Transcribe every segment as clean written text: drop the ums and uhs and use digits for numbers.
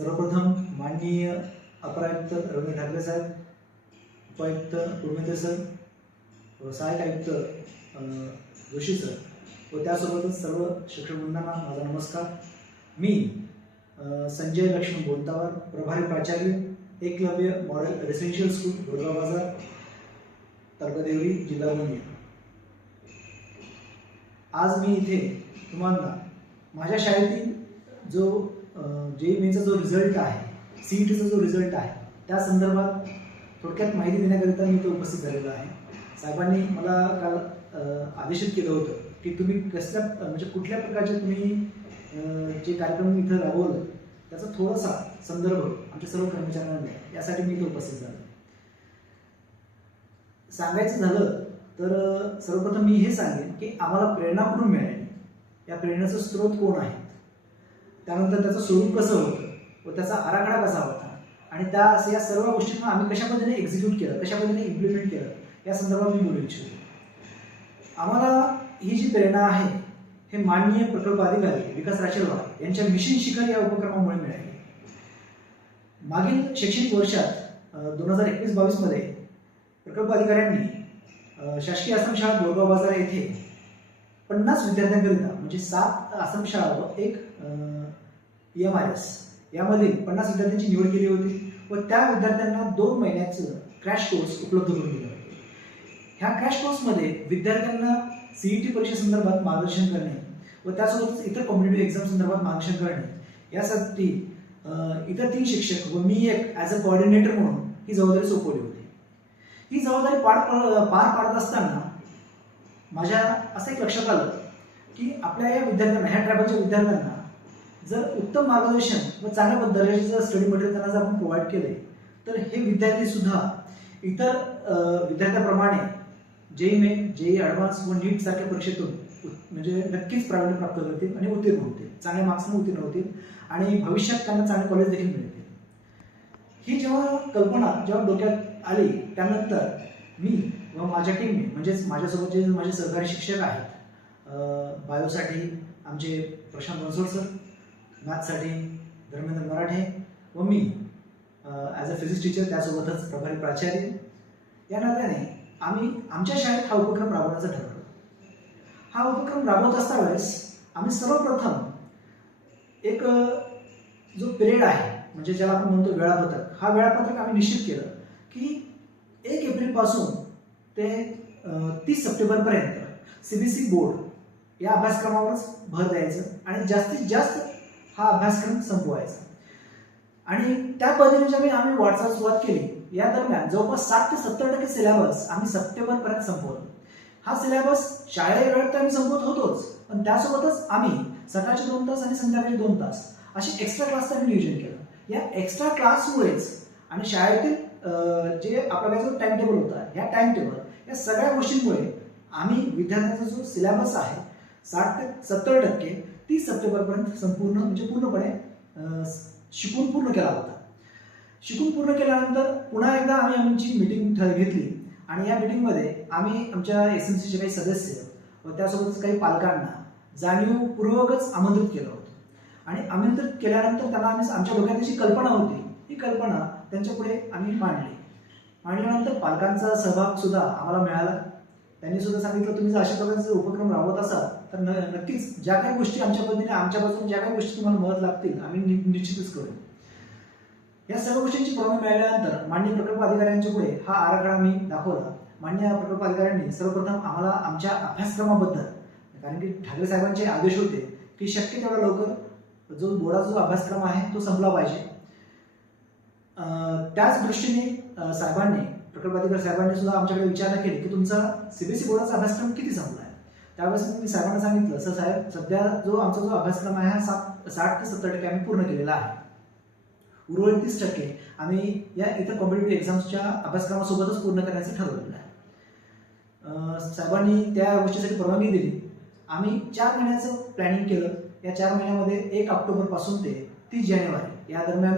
सर्वप्रथम माननीय अपरायुक्त रवींद्र ठाकरे साहेब, उपायुक्त कुर्मेते सर, सहाय्यक आयुक्त जोशी सर व त्यासोबतच सर्व शिक्षक वृंदांना माझा नमस्कार. मी संजय लक्ष्मण बोलतावर, प्रभारी प्राचार्य, Eklavya model residential school, Borgaon बाजार, तालुका देवळी, जिल्हा गोंदिया. आज मी इथे तुम्हाला माझ्या शाळेतील जो JEE जो रिझल्ट आहे, CETचा जो रिझल्ट आहे, त्या संदर्भात थोडक्यात माहिती देण्याकरिता मी इथे उपस्थित झालेलो आहे. साहेबांनी मला काल आदेशित केलं होतं की तुम्ही कसल्या म्हणजे कुठल्या प्रकारचे तुम्ही जे कार्यक्रम इथं राबवलं त्याचा थोडासा संदर्भ आमच्या सर्व कर्मचाऱ्यांना द्या, यासाठी मी इथे उपस्थित झालो. सांगायचं झालं तर सर्वप्रथम मी हे सांगेन की आम्हाला प्रेरणा कुठून मिळाली, या प्रेरणेचा स्रोत कोण आहे, त्यानंतर त्याचं स्वरूप कसं होतं व त्याचा आराखडा कसा होता आणि या सर्व गोष्टींना आम्ही कशा पद्धतीने एक्झिक्यूट केलं, कशा पद्धतीने इम्प्लिमेंट केलं, या संदर्भात मी बोलू इच्छितो. आम्हाला ही जी प्रेरणा आहे हे माननीय प्रकल्प अधिकारी विकास राचेलवार यांच्या मिशन शिखर या उपक्रमामुळे मिळाली. मागील शैक्षणिक वर्षात 2021-22 मध्ये प्रकल्प अधिकाऱ्यांनी शासकीय आश्रमशाळा बोरगाव बाजार येथे 50 विद्यार्थ्यांकरिता म्हणजे 7 आश्रमशाळा व एक EMIS यामध्ये 50 विद्यार्थ्यांची निवड केली होती व त्या विद्यार्थ्यांना 2 महिन्याचं क्रॅश कोर्स उपलब्ध करून दिले होते. ह्या क्रॅश कोर्समध्ये विद्यार्थ्यांना CET परीक्षेसंदर्भात मार्गदर्शन करणे व त्यासोबतच इतर कॉम्पिटिटिव्ह एक्झाम संदर्भात मार्गदर्शन करणे यासाठी इतर 3 शिक्षक व मी एक ॲज अ कोऑर्डिनेटर म्हणून ही जबाबदारी सोपवली होती. ही जबाबदारी पार पाडत असताना माझ्या असं एक लक्षात आलं की आपल्या या विद्यार्थ्यांना, ह्या ट्रायबलच्या विद्यार्थ्यांना जर उत्तम मार्गदर्शन व चांगल्या दर्जाचे स्टडी मटेरियल त्यांना जर आपण प्रोव्हाइड केले तर हे विद्यार्थी सुद्धा इतर विद्यार्थ्याप्रमाणे JEE ॲडव्हान्स व NEET सारख्या परीक्षेतून म्हणजे नक्कीच प्रावीण्य प्राप्त करतील आणि उत्तीर्ण होतील, चांगल्या मार्क्सने उत्तीर्ण होतील आणि भविष्यात त्यांना चांगले कॉलेज देखील मिळतील. ही जेव्हा कल्पना डोक्यात आली त्यानंतर मी व माझ्या टीमने म्हणजेच माझ्यासोबत जे माझे सहकारी शिक्षक आहेत, बायोसाठी आमचे प्रशांत बनसोड सर, मॅथ्ससाठी धर्मेंद्र मराठे व मी ॲज अ फिजिक्स टीचर, त्यासोबतच प्रभारी प्राचार्य, या नात्याने आम्ही आमच्या शाळेत हा उपक्रम राबवण्याचं ठरवलं. हा उपक्रम राबवत असता वेळेस आम्ही सर्वप्रथम एक जो पिरियड आहे म्हणजे ज्याला आपण म्हणतो वेळापत्रक, हा वेळापत्रक आम्ही निश्चित केलं की 1 एप्रिलपासून ते 30 सप्टेंबरपर्यंत CBSE बोर्ड या अभ्यासक्रमावरच भर द्यायचं आणि जास्तीत जास्त हा अभ्यासक्रम संपवायचा. आणि त्या पद्धतीने आम्ही वाटचाल सुरुवात केली. या दरम्यान जवळपास 60 ते 70% सिलेबस आम्ही सप्टेंबरपर्यंत संपवला. हा सिलेबस शाळेच्या वेळेत आम्ही संपवत होतोच, पण त्यासोबतच आम्ही सकाळचे 2 तास आणि संध्याकाळी 2 तास अशी एक्स्ट्रा क्लासचं नियोजन केलं. या एक्स्ट्रा क्लासमुळेच आणि शाळेतील जे आपला जो टाइम टेबल होता, या टाइम टेबल या सगळ्या गोष्टींमुळे आम्ही विद्यार्थ्यांचा जो सिलेबस आहे 60 ते 70% 30 सप्टेंबरपर्यंत संपूर्ण म्हणजे पूर्णपणे शिकून पूर्ण केला होता. शिकून पूर्ण केल्यानंतर पुन्हा एकदा आम्ही आमची मीटिंग घेतली आणि या मीटिंगमध्ये आम्ही आमच्या SMCचे काही सदस्य व त्यासोबतच काही पालकांना जाणीवपूर्वकच आमंत्रित केलं होतं. आणि आमंत्रित केल्यानंतर त्यांना आम्ही आमच्या डोक्यात जी कल्पना होती ही कल्पना त्यांच्यापुढे आम्ही मांडली. मांडल्यानंतर पालकांचा सहभाग सुद्धा आम्हाला मिळाला. त्यांनी सुद्धा सांगितलं तुम्ही जर अशा प्रकारचे उपक्रम राबवत असाल तर नक्कीच ज्या काही गोष्टी आमच्या पद्धतीने आमच्या बाजूने ज्या काही गोष्टी तुम्हाला मदत लागतील आम्ही निश्चितच करू. या सर्व गोष्टींची परवानगी मिळाल्यानंतर माननीय प्रकल्प अधिकाऱ्यांच्या पुढे हा आराखडा मी दाखवला. माननीय प्रकल्प अधिकाऱ्यांनी सर्वप्रथम आम्हाला आमच्या अभ्यासक्रमाबद्दल, कारण की ठाकरे साहेबांचे आदेश होते की शक्य तेवढा लवकर जो बोर्डाचा जो अभ्यासक्रम आहे तो संपला पाहिजे, त्याच दृष्टीने साहेबांनी, प्रकल्प अधिकारी साहेबांनी सुद्धा आमच्याकडे विचारणा केली की तुमचा CBSE बोर्डाचा अभ्यासक्रम किती संपला आहे. त्यावेळेस मी साहेबांना सांगितलं सर साहेब सध्या आमचा जो अभ्यासक्रम आहे हा 60 ते 70% आम्ही पूर्ण केलेला आहे. उर्वरित 30% आम्ही या इतर कॉम्पिटिटिव्ह एक्झाम्सच्या अभ्यासक्रमासोबतच पूर्ण करण्याचं ठरवलेलं आहे. साहेबांनी त्या गोष्टीसाठी परवानगी दिली. आम्ही 4 महिन्याचं प्लॅनिंग केलं. या 4 महिन्यामध्ये 1 ऑक्टोबरपासून ते 30 जानेवारी या दरम्यान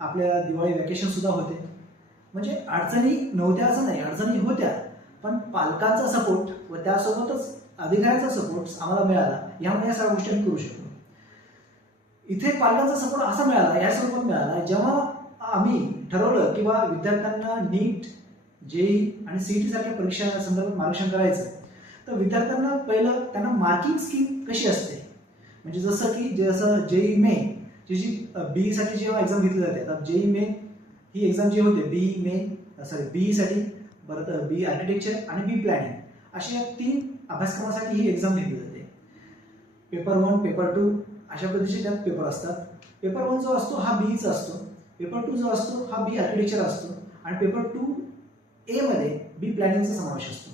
आपल्याला दिवाळी वॅकेशन सुद्धा होते. म्हणजे अडचणी नव्हत्या असं नाही, अडचणी होत्या, पण पालकांचा सपोर्ट व त्यासोबतच अधिकाऱ्यांचा सपोर्ट आम्हाला मिळाला, यामुळे या सर्व गोष्टी आम्ही करू शकलो. इथे पालकांचा सपोर्ट असा मिळाला, या स्वरूपात मिळाला, जेव्हा आम्ही ठरवलं की बा विद्यार्थ्यांना नीट, जेई आणि सीईटी सारख्या परीक्षा संदर्भात मार्गदर्शन करायचं, तर विद्यार्थ्यांना पहिलं त्यांना मार्किंग स्कीम कशी असते, म्हणजे जसं जेई मेन जी बीई साठी जेव्हा एक्झाम घेतली जाते, तर जेई मेन ही एक्झाम जी होते बीई साठी, परत बी आर्किटेक्चर आणि बी प्लॅनिंग अशा या 3 अभ्यासक्रमासाठी ही एक्झाम घेतली जाते. पेपर 1, पेपर 2 अशा पद्धतीचे त्यात पेपर असतात. पेपर 1 जो असतो हा बीईचा असतो, पेपर 2 जो असतो हा बी आर्किटेक्चर असतो आणि पेपर 2A मध्ये बी प्लॅनिंगचा समावेश असतो.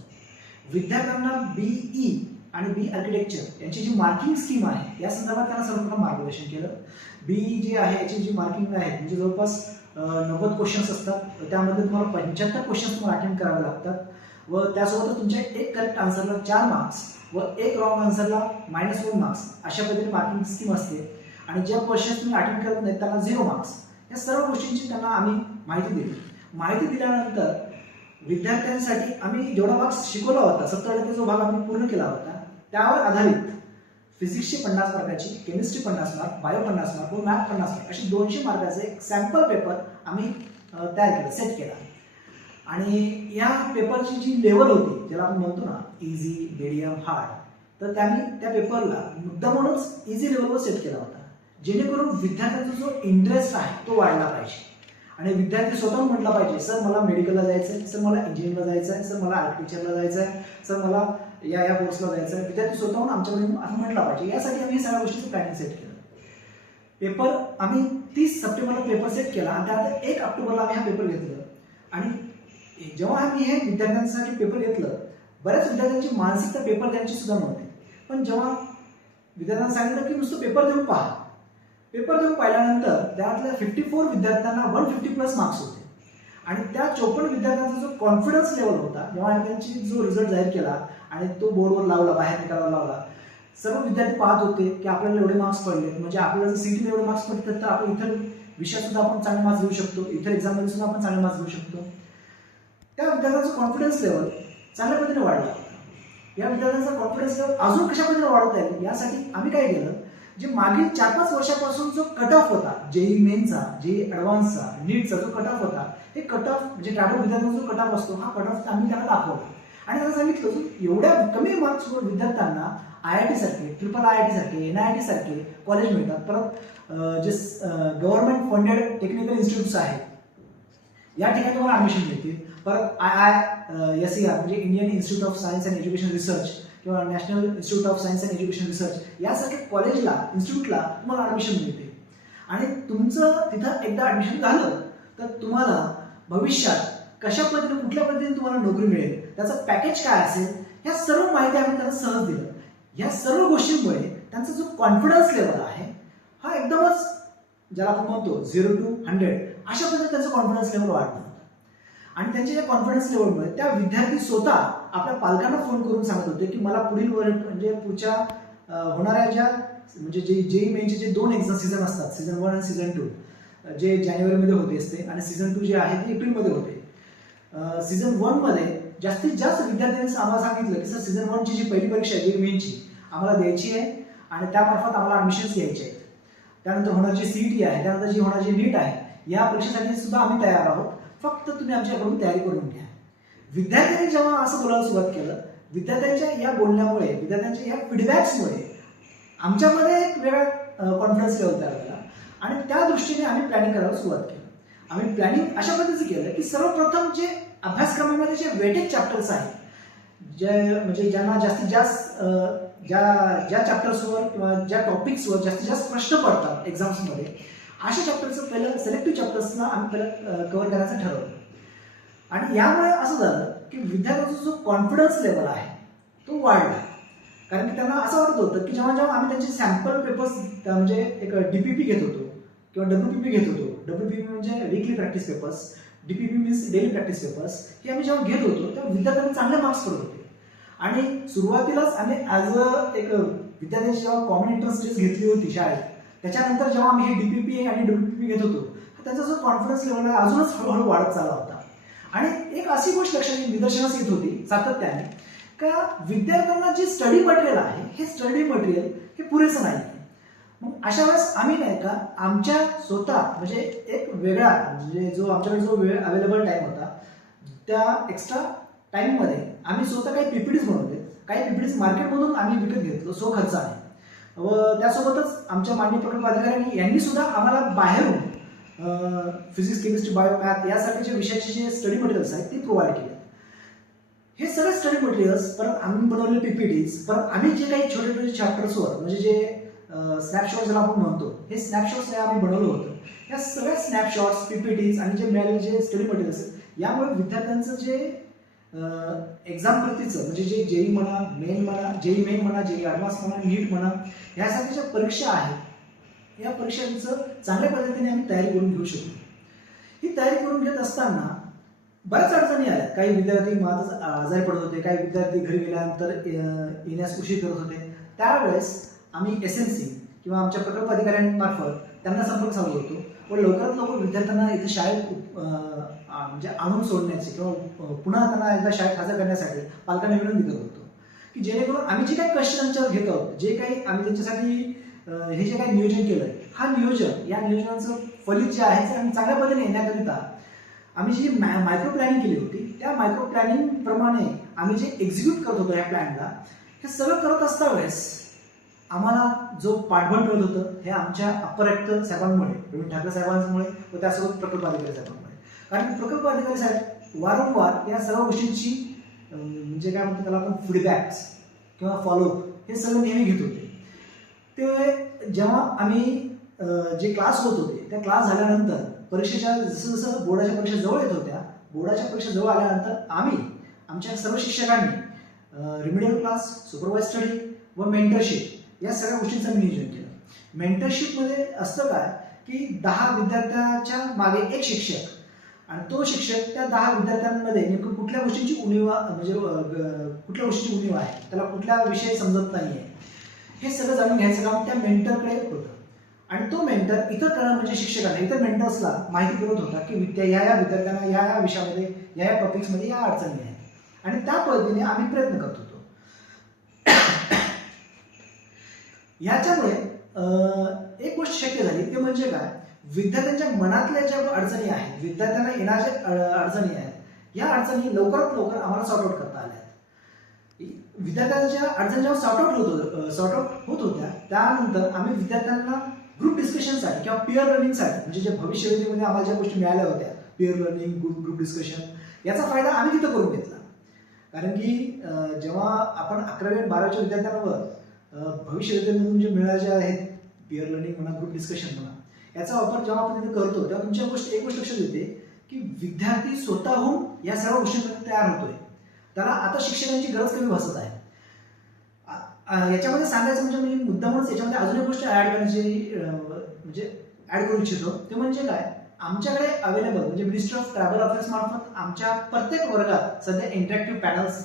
विद्यार्थ्यांना बीई आणि बी आर्किटेक्चर यांची जी मार्किंग स्कीम आहे या संदर्भात त्यांना सर्वप्रथम मार्गदर्शन केलं. बीई जी आहे याची जी मार्किंग आहे म्हणजे जवळपास 90 क्वेश्चन्स असतात, त्यामध्ये तुम्हाला 75 क्वेश्चन्स तुम्हाला अटेंड करावे लागतात व त्यासोबतच तुमच्या एक करेक्ट आन्सरला 4 मार्क्स व एक रॉंग आन्सरला -1 मार्क्स अशा पद्धतीने मार्किंग स्कीम असते. आणि ज्या क्वेश्चन्स तुम्ही अटेंड करत नाही त्यांना 0 मार्क्स. या सर्व गोष्टींची त्यांना आम्ही माहिती दिली. माहिती दिल्यानंतर विद्यार्थ्यांसाठी आम्ही जेवढा भाग शिकवला होता 70% जो भाग आम्ही पूर्ण केला होता, त्यावर आधारित फिजिक्सची 50 मार्काची, केमिस्ट्री 50 मार्क, बायो 50 मार्क व मॅथ 50 मार्क अशी 200 मार्काचे एक सॅम्पल पेपर आम्ही तयार केला, सेट केला. आणि या पेपरची जी लेवल होती, ज्याला आपण म्हणतो ना इझी, मिडियम, हार्ड, तर त्यांनी त्या पेपरला मुद्दामूनच इझी लेवलवर सेट केला होता, जेणेकरून विद्यार्थ्यांचा जो इंटरेस्ट आहे तो वाढला पाहिजे. आणि विद्यार्थी स्वतःहून म्हटला पाहिजे, सर मला मेडिकलला जायचं आहे, सर मला इंजिनिअरिंगला जायचं आहे, सर मला आर्किटेक्चरला जायचं आहे, सर मला या कोर्सला जायचं आहे. विद्यार्थी स्वतःहून आमच्याकडे असं म्हटलं पाहिजे. यासाठी आम्ही सगळ्या गोष्टीचं प्लॅनिंग सेट केलं. पेपर आम्ही 30 सप्टेंबरला पेपर सेट केला आणि त्यानंतर 1 ऑक्टोबरला आम्ही हा पेपर घेतला. आणि जेव्हा आम्ही हे विद्यार्थ्यांसाठी पेपर घेतलं, बऱ्याच विद्यार्थ्यांची मानसिकता पेपर द्यायची सुद्धा नव्हती. पण जेव्हा विद्यार्थ्यांना सांगितलं की नुसतं पेपर देऊन पहा, पेपर देऊन पाहिल्यानंतर त्यातल्या 54 विद्यार्थ्यांना 150+ मार्क्स होते. आणि त्या 54 विद्यार्थ्यांचा जो कॉन्फिडन्स लेवल होता, जेव्हा त्यांची जो रिझल्ट जाहीर केला आणि तो बोर्डवर लावला, बाहेर निकालावर लावला, सर्व विद्यार्थी पाहत होते की आपल्याला एवढे मार्क्स पडले, म्हणजे आपल्याला जर सीईटीला एवढे मार्क्स पडतात तर आपण इतर विषयात सुद्धा आपण चांगले मार्क्स घेऊ शकतो, इतर एक्झाममध्ये सुद्धा आपण चांगले मार्क्स घेऊ शकतो. त्या विद्यार्थ्यांचा कॉन्फिडन्स लेवल चांगल्या पद्धतीने वाढला. या विद्यार्थ्यांचा कॉन्फिडन्स लेवल अजून कशा पद्धतीने वाढवता येईल यासाठी आम्ही काय केलं, जे मागील 4-5 वर्षापासून जो कट ऑफ होता, जेई मेनचा, जेई ॲडव्हान्सचा, नीटचा जो कट ऑफ होता, हे कट ऑफ म्हणजे ट्रॅव्हल विद्यार्थ्यांचा जो कट ऑफ असतो, हा कट ऑफ आम्ही त्यांना दाखवला. आणि त्यांना सांगितलं की एवढ्या कमी मार्क्सवर विद्यार्थ्यांना IIT सारखे, IIIT सारखे, NIIT सारखे कॉलेज मिळतात. परत जे गव्हर्नमेंट फंडेड टेक्निकल इन्स्टिट्यूट्स आहेत या ठिकाणी तुम्हाला ॲडमिशन मिळतील. परत IISER म्हणजे Indian institute of science and education research किंवा national institute of science and education research यासारख्या कॉलेजला, इन्स्टिट्यूटला तुम्हाला ॲडमिशन मिळते. आणि तुमचं तिथं एकदा ॲडमिशन झालं तर तुम्हाला भविष्यात कशा पद्धतीने, कुठल्या पद्धतीने तुम्हाला नोकरी मिळेल, त्याचं पॅकेज काय असेल, ह्या सर्व माहिती आम्ही त्यांना सहज दिलं. या सर्व गोष्टींमुळे त्यांचा जो कॉन्फिडन्स लेवल आहे हा एकदमच, ज्याला आपण म्हणतो 0 to 100 अशा पद्धतीने त्यांचं कॉन्फिडन्स लेवल वाढलं. आणि त्यांच्या या कॉन्फिडन्स लेवलमुळे त्या विद्यार्थी स्वतः आपल्या पालकांना फोन करून सांगत होते की मला पुढील म्हणजे पुढच्या होणाऱ्या ज्या म्हणजे जेई मेनचे जे 2 एक्झाम सीझन असतात, सीझन 1 आणि सीझन 2, जे जानेवारीमध्ये होते असते आणि सीझन 2 जे आहे ते एप्रिलमध्ये होते. सीझन 1 मध्ये जास्तीत जास्त विद्यार्थ्यांनी आम्हाला सांगितलं की सर सीझन 1 ची जी पहिली परीक्षा आहे जेई मेनची आम्हाला द्यायची आहे आणि त्यामार्फत आम्हाला ॲडमिशन्स घ्यायचे आहेत. त्यानंतर होणारी सीईटी आहे, त्यानंतर जी होणारी नीट आहे, या परीक्षेसाठी सुद्धा आम्ही तयार आहोत, फक्त तुम्ही आमच्याकडून तयारी करून घ्या. विद्यार्थ्यांनी जेव्हा असं बोलायला सुरुवात केलं, विद्यार्थ्यांच्या या बोलण्यामुळे, विद्यार्थ्यांच्या या फीडबॅक्समुळे आमच्यामध्ये एक वेगळा कॉन्फिडन्स लेवल तयार झाला. आणि त्या दृष्टीने आम्ही प्लॅनिंग करायला सुरुवात केली. आम्ही प्लॅनिंग अशा पद्धतीचं केलं की सर्वप्रथम जे अभ्यासक्रमामध्ये जे वेटेड चॅप्टर्स आहेत, जे म्हणजे ज्यांना जास्तीत जास्त ज्या चॅप्टर्सवर किंवा ज्या टॉपिक्सवर जास्तीत जास्त प्रश्न पडतात एक्झाम्समध्ये, अशा चॅप्टरचं पहिलं सिलेक्टिव्ह चॅप्टर्सना आम्ही पहिलं कव्हर करायचं ठरवलं. आणि यामुळे असं झालं की विद्यार्थ्यांचा जो कॉन्फिडन्स लेवल आहे तो वाढला. कारण की त्यांना असं वाटत होतं की जेव्हा आम्ही त्यांचे सॅम्पल पेपर्स म्हणजे एक DPP घेत होतो किंवा WPP घेत होतो, WPP म्हणजे weekly practice papers, DPP means daily practice papers, हे आम्ही जेव्हा घेत होतो तेव्हा विद्यार्थ्यांना चांगले मार्क्स पडत होते. आणि सुरुवातीलाच आम्ही ॲज एक विद्यार्थ्यांची जेव्हा कॉमन एंट्रन्स टेस्ट घेतली होती शाळेत, त्याच्यानंतर जेव्हा आम्ही हे DPP आणि WPP घेत होतो, त्यांचा जो कॉन्फिडन्स लेवल आहे अजूनच हळूहळू वाढत चालला होता. आणि एक अशी गोष्ट लक्षात निदर्शनास येत होती सातत्याने का विद्यार्थ्यांना जे स्टडी मटेरियल आहे हे स्टडी मटेरियल हे पुरेसं नाही. मग अशा वेळेस आम्ही नाही का आमच्या स्वतः म्हणजे एक वेगळा म्हणजे जो आमच्याकडे जो वेळ अवेलेबल टाइम होता त्या एक्स्ट्रा टाइममध्ये आम्ही स्वतः काही पीपीटीज बनवले, काही पीपीटीज मार्केटमधून आम्ही विकत घेतलो सो खर्चाने. व त्यासोबतच आमच्या माननीय प्रकल्प अधिकाऱ्यांनी यांनी सुद्धा आम्हाला बाहेरून फिजिक्स, केमिस्ट्री, बायो, मॅथ यासारखे जे विषयाचे जे स्टडी मटेरियल्स आहेत ते प्रोव्हाइड केले. हे सगळे स्टडी मटेरियल्स परत आम्ही बनवलेले पीपीटीज, परत आम्ही जे काही छोटे छोटे चॅप्टर्सवर म्हणजे जे स्नॅपशॉट ज्याला आपण म्हणतो, हे स्नॅपशॉट्स आम्ही बनवलं होतं. या सगळ्या स्नॅपशॉट्स, पीपीटीज आणि जे मिळालेले जे स्टडी मटेरियल्स यामुळे विद्यार्थ्यांचं जे एक्झाम प्रतीचं म्हणजे जे जेई म्हणा, मेन म्हणा, जेई मेन म्हणा, जेई ॲडव्हान्स म्हणा, नीट म्हणा, यासारख्या ज्या परीक्षा आहेत या परीक्षांचं चांगल्या पद्धतीने आम्ही तयारी करून घेऊ शकतो. ही तयारी करून घेत असताना बऱ्याच अडचणी आल्या. काही विद्यार्थी आजारी पडत होते, काही विद्यार्थी घरी गेल्यानंतर येण्यास उशीर करत होते. त्यावेळेस आम्ही एसएनसी किंवा आमच्या प्रकल्प अधिकाऱ्यांमार्फत त्यांना संपर्क साधलो होतो व लवकरात लवकर विद्यार्थ्यांना इथे शाळेत म्हणजे आणून सोडण्याची किंवा पुन्हा त्यांना एकदा शाळेत हजर करण्यासाठी पालकांना विनंती करत होतो की जेणेकरून आम्ही जे काही कष्ट त्यांच्यावर घेत आहोत, जे काही आम्ही त्यांच्यासाठी हे जे काही नियोजन केलं हा नियोजन या नियोजनाचं फलित जे आहे ते आम्ही चांगल्या पद्धतीने येण्याकरिता आम्ही जी मायक्रो प्लॅनिंग केली होती त्या मायक्रो प्लॅनिंग प्रमाणे आम्ही जे एक्झिक्यूट करत होतो या प्लॅनला, हे सगळं करत असता वेळेस आम्हाला जो पाठबळ मिळत होतं हे आमच्या अप्पर आयुक्त साहेबांमुळे, प्रवीण ठाकरे साहेबांमुळे व त्यासोबत प्रकल्प अधिकारी साहेबांमुळे. कारण प्रकल्प अधिकारी साहेब वारंवार या सर्व गोष्टींची म्हणजे काय म्हणतो त्याला आपण फीडबॅक्स किंवा फॉलोअप हे सगळं नेहमी घेत होते. ते जेव्हा आम्ही जे क्लास होत होते त्या क्लास झाल्यानंतर परीक्षेच्या जसं जसं बोर्डाच्या परीक्षा जवळ येत होत्या, बोर्डाच्या परीक्षा जवळ आल्यानंतर आम्ही आमच्या सर्व शिक्षकांनी रिमिडियल क्लास, सुपरवाइज स्टडी व मेंटरशिप या सगळ्या गोष्टींचं मी नियोजन केलं. मेंटरशिपमध्ये असतं काय की 10 विद्यार्थ्याच्या मागे एक शिक्षक आणि तो शिक्षक त्या 10 विद्यार्थ्यांमध्ये नेमकं कुठल्या गोष्टींची उणीवा म्हणजे कुठल्या गोष्टीची उणीव आहे, त्याला कुठला विषय समजत नाही आहे, हे सगळं जाणून घ्यायचं काम त्या मेंटरकडे होतं. आणि तो मेंटर इतर म्हणजे शिक्षकांना, इतर मेंटर्सला माहिती पुरवत होता की या विद्यार्थ्यांना या विषयामध्ये या टॉपिक्समध्ये या अडचणी आहेत आणि त्या पद्धतीने आम्ही प्रयत्न करत होतो. याच्यामुळे एक गोष्ट शक्य झाली ते म्हणजे काय, विद्यार्थ्यांच्या मनातल्या ज्या अडचणी आहेत, विद्यार्थ्यांना येणाऱ्या अडचणी आहेत, या अडचणी लवकरात लवकर आम्हाला सॉर्ट आउट करता आल्या. विद्यार्थ्यांच्या अडचणी जेव्हा सॉर्ट आउट होत होत्या त्यानंतर आम्ही विद्यार्थ्यांना ग्रुप डिस्कशनसाठी किंवा पिअर लर्निंगसाठी म्हणजे जे भविष्यवेधीमध्ये आम्हाला ज्या गोष्टी मिळाल्या होत्या, पिअर लर्निंग, ग्रुप डिस्कशन, याचा फायदा आम्ही तिथं करून घेतला. कारण की जेव्हा आपण 11वी आणि 12वीच्या विद्यार्थ्यांवर भविष्यवेधीमधून जे मिळाले आहेत पिअर लर्निंग म्हणा, ग्रुप डिस्कशन म्हणा, याचा वापर जेव्हा आपण तिथे करतो तेव्हा तुमच्या एक गोष्ट लक्षात येते की विद्यार्थी स्वतःहून या सर्व गोष्टींमध्ये तयार होतोय. त्याला आता शिक्षकांची गरज कमी भासत आहे. याच्यामध्ये सांगायचं म्हणजे मी मुद्दामच याच्यामध्ये अजून एक गोष्ट ऍड करण्याची म्हणजे ऍड करू इच्छितो ते म्हणजे काय, आमच्याकडे अवेलेबल म्हणजे मिनिस्ट्री ऑफ ट्रॅव्हल अफेअर्स मार्फत आमच्या प्रत्येक वर्गात सध्या इंटरॅक्टिव्ह पॅनल्स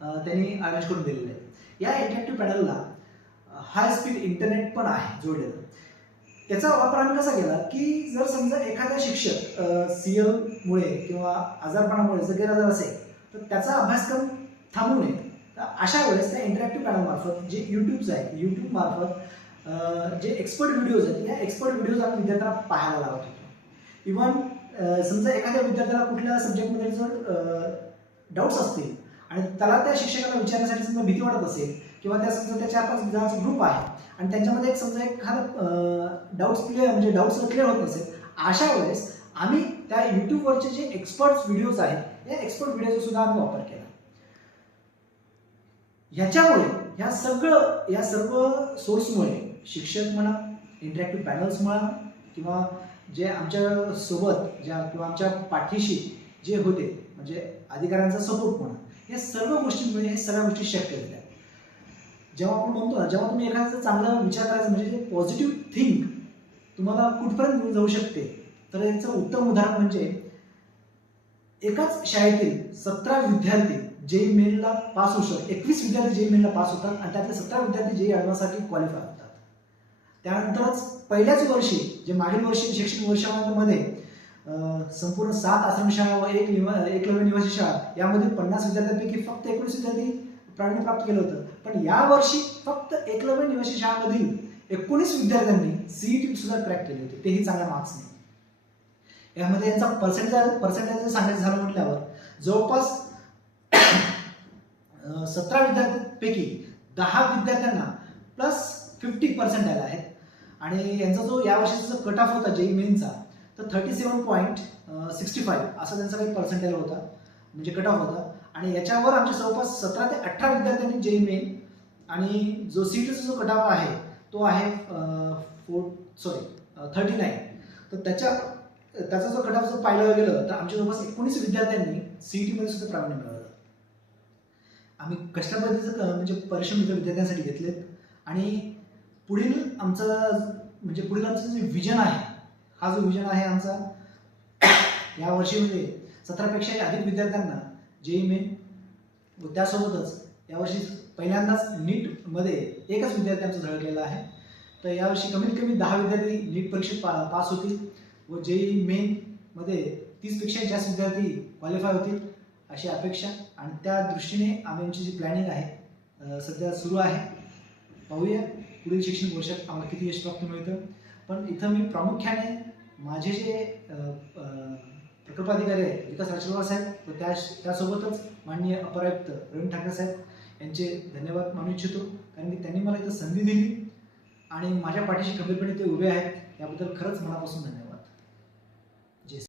त्यांनी अरेंज करून दिलेले आहेत. या इंटरॅक्टिव्ह पॅनलला हाय स्पीड इंटरनेट पण आहे जोडलेलं. त्याचा वापर आम्ही कसा केला की जर समजा एखादा शिक्षक सीएल मुळे किंवा आजारपणामुळे जर गैरहजर असेल तर त्याचा अभ्यासक्रम थांबू नये. तर अशा वेळेस त्या इंटरॅक्टिव्ह पॅनल मार्फत जे यूट्यूब्स आहेत, यूट्यूब मार्फत जे एक्सपर्ट व्हिडिओज आहेत या एक्सपर्ट व्हिडिओज आम्ही विद्यार्थ्यांना पाहायला लावत होतो. इव्हन समजा एखाद्या विद्यार्थ्याला कुठल्या सब्जेक्टमध्ये जर डाऊट्स असतील आणि त्याला त्या शिक्षकाला विचारण्यासाठी समजा भीती वाटत असेल किंवा त्या समजा त्या 4-5 जणांचा ग्रुप आहे आणि त्यांच्यामध्ये एक समजा एखादा डाऊट्स क्लिअर होत नसेल, अशा वेळेस आम्ही त्या युट्यूबवरचे जे एक्सपर्ट व्हिडिओज आहेत या एक्सपर्ट व्हिडिओचा सुद्धा आम्ही वापर केला. ह्याच्यामुळे या सर्व सोर्समुळे शिक्षक म्हणा, इंटरॅक्टिव्ह पॅनल्स म्हणा किंवा जे आमच्या सोबत किंवा आमच्या पाठीशी जे होते म्हणजे अधिकाऱ्यांचा सपोर्ट म्हणा, या सर्व गोष्टींमुळे हे सगळ्या गोष्टी शक्य झाल्या. जेव्हा आपण म्हणतो ना, जेव्हा तुम्ही एखाद्याचा चांगला विचार करायचा म्हणजे पॉझिटिव्ह थिंक तुम्हाला कुठपर्यंत घेऊन जाऊ शकते, तर याचं उत्तम उदाहरण म्हणजे एकाच शाळेतील 17 विद्यार्थी जेई मेनला पास होऊ शकतात. 21 विद्यार्थी जेई मेनला पास होतात आणि त्यातले 17 विद्यार्थी जेई ॲडव्हान्ससाठी क्वालिफाय होतात. त्यानंतरच पहिल्याच वर्षी जे मागील वर्षी शैक्षणिक वर्षामध्ये संपूर्ण 7 आश्रमशाळा व एक एकलव्य निवासी शाळा यामधील 50 विद्यार्थ्यांपैकी फक्त 19 विद्यार्थी प्रावीण्य प्राप्त केलं होतं. पण या वर्षी फक्त एकलव्य निवासी शाळांमधील 19 विद्यार्थ्यांनी सीईटी सुद्धा क्रॅक केली होती, तेही चांगल्या मार्क्सने. यामध्ये यांचा पर्सेंटेज सांगायचं झालं म्हटल्यावर जवळपास 17 विद्यार्थ्यांपैकी 10 विद्यार्थ्यांना +50% आले आहेत. आणि यांचा जो या वर्षीचा कट ऑफ होता जेई मेनचा, तर 37.65 असा त्यांचा काही पर्सेंटेज होता, म्हणजे कट ऑफ होता. आणि याच्यावर आमचे जवळपास 17 ते 18 विद्यार्थ्यांनी जेई मेन आणि जो सीईटीचा जो कट ऑफ आहे तो आहे 39. तर त्याचा जो कट ऑफ जर पाहिलं गेलं तर आमच्या जवळपास 19 विद्यार्थ्यांनी सीईटी मध्ये सुद्धा प्रावीण्य मिळवलं. आम्ही कशा पद्धतीचं म्हणजे परिश्रम विद्यार्थ्यांसाठी घेतलेत. आणि पुढील आमचं जे विजन आहे, हा जो विजन आहे आमचा, या वर्षीमध्ये 17पेक्षाही अधिक विद्यार्थ्यांना जेई मेन व त्यासोबतच यावर्षी पहिल्यांदाच नीटमध्ये एकच विद्यार्थी आमचा झळकलेला आहे. तर यावर्षी कमीत कमी 10 विद्यार्थी नीट परीक्षेत पास होतील व जेई मेनमध्ये 30पेक्षा जास्त विद्यार्थी क्वालिफाय होतील अशी अपेक्षा. आणि त्या दृष्टीने आमची जी प्लॅनिंग आहे सध्या सुरू आहे. पाहूया पुढील शैक्षणिक वर्षात आम्हाला किती यश प्राप्त मिळतं. पण इथं मी प्रामुख्याने माझे जे प्रकल्पाधिकारी आहेत विकास राजवार साहेब व त्यासोबतच माननीय अपर आयुक्त प्रवीण ठाकरे साहेब यांचे धन्यवाद मानू इच्छितो, कारण की त्यांनी मला इथं संधी दिली आणि माझ्या पाठीशी खंबीरपणे ते उभे आहेत. याबद्दल खरंच मनापासून धन्यवाद.